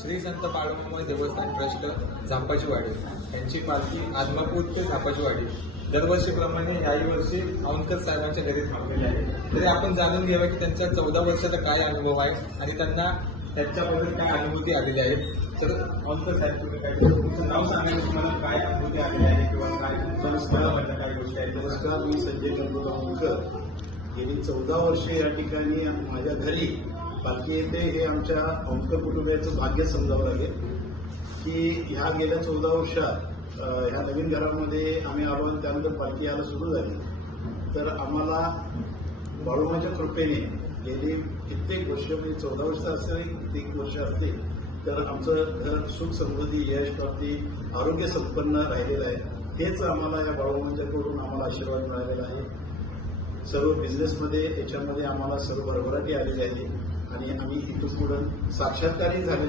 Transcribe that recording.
श्री संत बाळूमामा देवस्थान ट्रस्ट झापाची वाडी यांची पालखी आदमापूर ते झापाची वाडी दरवर्षीप्रमाणे याही वर्षी औंधकर साहेबांच्या घरी थांबलेले आहे. तरी आपण जाणून घ्यावा की त्यांचा 14 वर्षाचा काय अनुभव आहे आणि त्यांना त्याच्याबद्दल काय अनुभूती आलेली आहे. तर औंधकर साहेब, तुम्ही काय तुमचं नाव सांगायला तुम्हाला काय अनुभूती आलेली आहे किंवा काय तुमच्या काय गोष्टी आहेत? नमस्कार, मी संजय गणपतराव औंधकर. गेली 14 वर्षे या ठिकाणी माझ्या घरी पालखी येते हे आमच्या औंधकर कुटुंबियाचं भाग्य समजावं लागेल की ह्या गेल्या 14 वर्षात ह्या नवीन घरामध्ये आम्ही आलो आणि त्यानंतर पालखी यायला सुरू झाली. तर आम्हाला बाळूमाच्या कृपेने गेली कित्येक वर्ष, म्हणजे 14 वर्ष असतील, कित्येक वर्ष असतील, तर आमचं घर सुख समृद्धी, यश प्राप्ती, आरोग्य संपन्न राहिलेलं आहे. हेच आम्हाला या बाळूमाच्याकडून आम्हाला आशीर्वाद मिळालेला आहे. सर्व बिझनेसमध्ये याच्यामध्ये आम्हाला सर्व भरभराटी आलेली आहे आणि आम्ही इथून पुढे साक्षात्कारही झालेले